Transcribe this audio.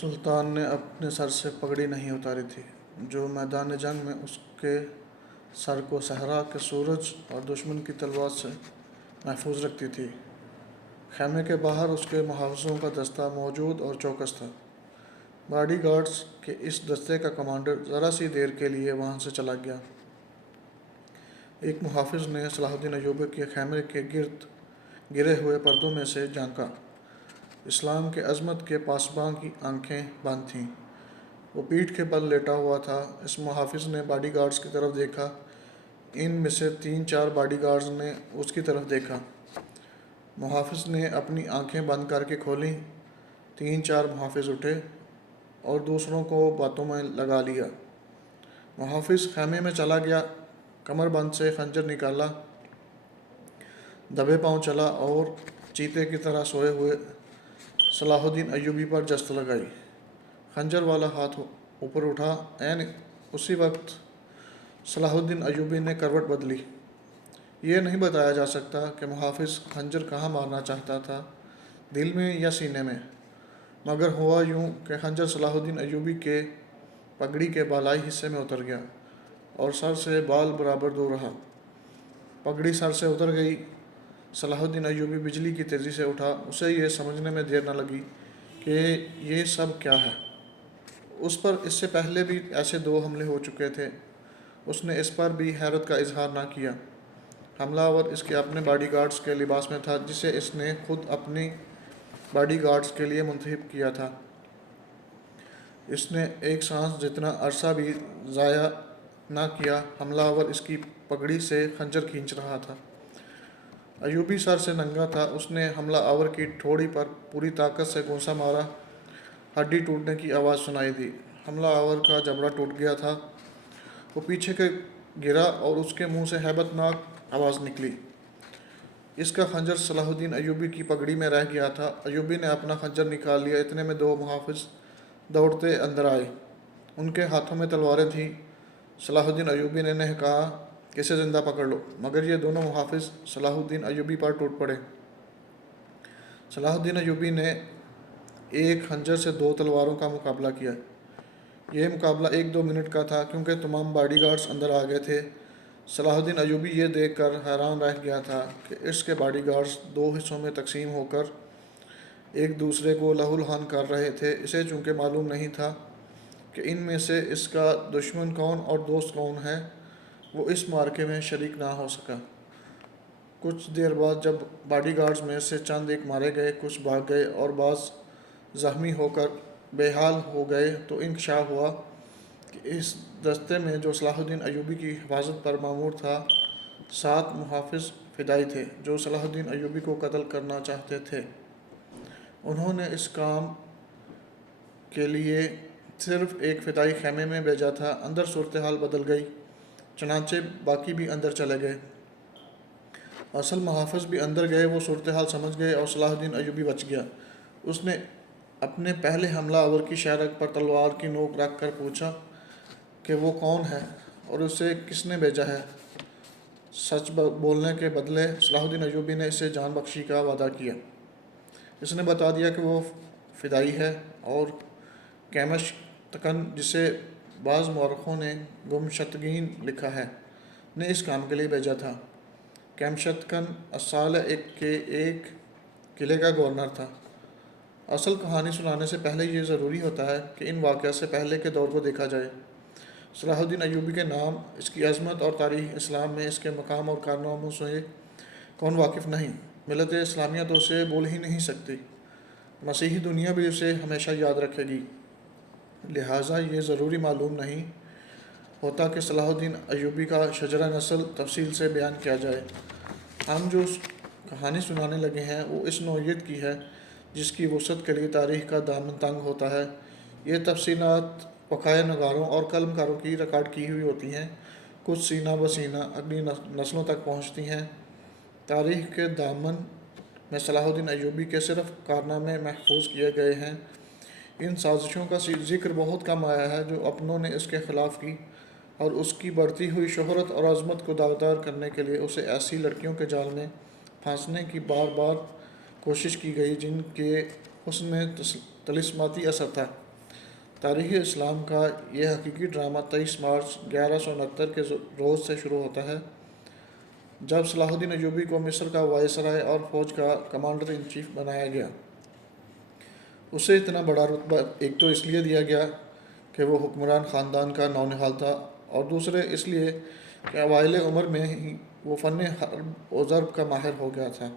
سلطان نے اپنے سر سے پگڑی نہیں اتاری تھی، جو میدان جنگ میں اس کے سر کو صحرا کے سورج اور دشمن کی تلوار سے محفوظ رکھتی تھی۔ خیمے کے باہر اس کے محافظوں کا دستہ موجود اور چوکس تھا۔ باڈی گارڈز کے اس دستے کا کمانڈر ذرا سی دیر کے لیے وہاں سے چلا گیا۔ ایک محافظ نے صلاح الدین ایوبی کے خیمے کے گرد گرے ہوئے پردوں میں سے جھانکا۔ اسلام کے عظمت کے پاسباں کی آنکھیں بند تھیں۔ وہ پیٹھ کے بل لیٹا ہوا تھا۔ اس محافظ نے باڈی گارڈز کی طرف دیکھا۔ ان میں سے 3-4 باڈی گارڈز نے اس کی طرف دیکھا۔ محافظ نے اپنی آنکھیں بند کر کے کھولیں۔ 3-4 محافظ اٹھے اور دوسروں کو باتوں میں لگا لیا۔ محافظ خیمے میں چلا گیا، کمر بند سے خنجر نکالا، دبے پاؤں چلا اور چیتے کی طرح سوئے ہوئے صلاح الدین ایوبی پر جست لگائی۔ خنجر والا ہاتھ اوپر اٹھا۔ عین اسی وقت صلاح الدین ایوبی نے کروٹ بدلی۔ یہ نہیں بتایا جا سکتا کہ محافظ خنجر کہاں مارنا چاہتا تھا، دل میں یا سینے میں، مگر ہوا یوں کہ خنجر صلاح الدین ایوبی کے پگڑی کے بالائی حصے میں اتر گیا اور سر سے بال برابر دور رہا۔ پگڑی سر سے اتر گئی۔ صلاح الدین ایوبی بجلی کی تیزی سے اٹھا۔ اسے یہ سمجھنے میں دیر نہ لگی کہ یہ سب کیا ہے۔ اس پر اس سے پہلے بھی ایسے 2 حملے ہو چکے تھے۔ اس نے اس پر بھی حیرت کا اظہار نہ کیا۔ حملہ آور اس کے اپنے باڈی گارڈز کے لباس میں تھا، جسے اس نے خود اپنی باڈی گارڈز کے لیے منتخب کیا تھا۔ اس نے ایک سانس جتنا عرصہ بھی ضائع نہ کیا۔ حملہ آور اس کی پگڑی سے خنجر کھینچ رہا تھا۔ ایوبی سر سے ننگا تھا۔ اس نے حملہ آور کی ٹھوڑی پر پوری طاقت سے گھونسا مارا۔ ہڈی ٹوٹنے کی آواز سنائی دی۔ حملہ آور کا جبڑا ٹوٹ گیا تھا۔ وہ پیچھے کے گرا اور اس کے منہ سے ہیبت ناک آواز نکلی۔ اس کا خنجر صلاح الدین ایوبی کی پگڑی میں رہ گیا تھا۔ ایوبی نے اپنا خنجر نکال لیا۔ اتنے میں 2 محافظ دوڑتے اندر آئے۔ ان کے ہاتھوں میں تلواریں تھیں۔ صلاح الدین ایوبی نے کہا کہ اسے زندہ پکڑ لو، مگر یہ دونوں محافظ صلاح الدین ایوبی پر ٹوٹ پڑے۔ صلاح الدین ایوبی نے ایک خنجر سے 2 تلواروں کا مقابلہ کیا۔ یہ مقابلہ 1-2 منٹ کا تھا، کیونکہ تمام باڈی گارڈز اندر آ گئے تھے۔ صلاح الدین ایوبی یہ دیکھ کر حیران رہ گیا تھا کہ اس کے باڈی گارڈز 2 حصوں میں تقسیم ہو کر ایک دوسرے کو لہو لہان کر رہے تھے۔ اسے چونکہ معلوم نہیں تھا کہ ان میں سے اس کا دشمن کون اور دوست کون ہے، وہ اس معرکے میں شریک نہ ہو سکا۔ کچھ دیر بعد جب باڈی گارڈز میں سے چند ایک مارے گئے، کچھ بھاگ گئے اور بعض زخمی ہو کر بے حال ہو گئے، تو انکشاف ہوا کہ اس دستے میں جو صلاح الدین ایوبی کی حفاظت پر مامور تھا، 7 محافظ فدائی تھے جو صلاح الدین ایوبی کو قتل کرنا چاہتے تھے۔ انہوں نے اس کام کے لیے صرف ایک فدائی خیمے میں بھیجا تھا۔ اندر صورتحال بدل گئی، چنانچہ باقی بھی اندر چلے گئے۔ اصل محافظ بھی اندر گئے۔ وہ صورتحال سمجھ گئے اور صلاح الدین ایوبی بچ گیا۔ اس نے اپنے پہلے حملہ آور کی شہرگ پر تلوار کی نوک رکھ کر پوچھا کہ وہ کون ہے اور اسے کس نے بھیجا ہے۔ سچ بولنے کے بدلے صلاح الدین ایوبی نے اسے جان بخشی کا وعدہ کیا۔ اس نے بتا دیا کہ وہ فدائی ہے اور کیمشتکن، جسے بعض مورخوں نے گمشتگین لکھا ہے، نے اس کام کے لیے بھیجا تھا۔ کیمشتکن اصالہ کے ایک قلعے کا گورنر تھا۔ اصل کہانی سنانے سے پہلے یہ ضروری ہوتا ہے کہ ان واقعات سے پہلے کے دور کو دیکھا جائے۔ صلاح الدین ایوبی کے نام، اس کی عظمت اور تاریخ اسلام میں اس کے مقام اور کارناموں سے کون واقف نہیں؟ ملت اسلامیہ تو اسے بھول ہی نہیں سکتی۔ مسیحی دنیا بھی اسے ہمیشہ یاد رکھے گی۔ لہٰذا یہ ضروری معلوم نہیں ہوتا کہ صلاح الدین ایوبی کا شجرہ نسل تفصیل سے بیان کیا جائے۔ ہم جو کہانی سنانے لگے ہیں وہ اس نوعیت کی ہے جس کی وسعت کے لیے تاریخ کا دامن تنگ ہوتا ہے۔ یہ تفصیلات وقائع نگاروں اور قلم کاروں کی ریکارڈ کی ہوئی ہوتی ہیں، کچھ سینہ بہ سینہ اگلی نسلوں تک پہنچتی ہیں۔ تاریخ کے دامن میں صلاح الدین ایوبی کے صرف کارنامے محفوظ کیے گئے ہیں۔ ان سازشوں کا ذکر بہت کم آیا ہے جو اپنوں نے اس کے خلاف کی، اور اس کی بڑھتی ہوئی شہرت اور عظمت کو داغدار کرنے کے لیے اسے ایسی لڑکیوں کے جال میں پھانسنے کی بار بار کوشش کی گئی جن کے حسن میں طلسماتی اثر تھا۔ تاریخ اسلام کا یہ حقیقی ڈرامہ 23 مارچ 1169 کے روز سے شروع ہوتا ہے، جب صلاح الدین ایوبی کو مصر کا وائسرائے اور فوج کا کمانڈر ان چیف بنایا گیا۔ اسے اتنا بڑا رتبہ ایک تو اس لیے دیا گیا کہ وہ حکمران خاندان کا نونہال تھا، اور دوسرے اس لیے کہ اوائل عمر میں ہی وہ فن حرب و ضرب کا ماہر ہو گیا تھا۔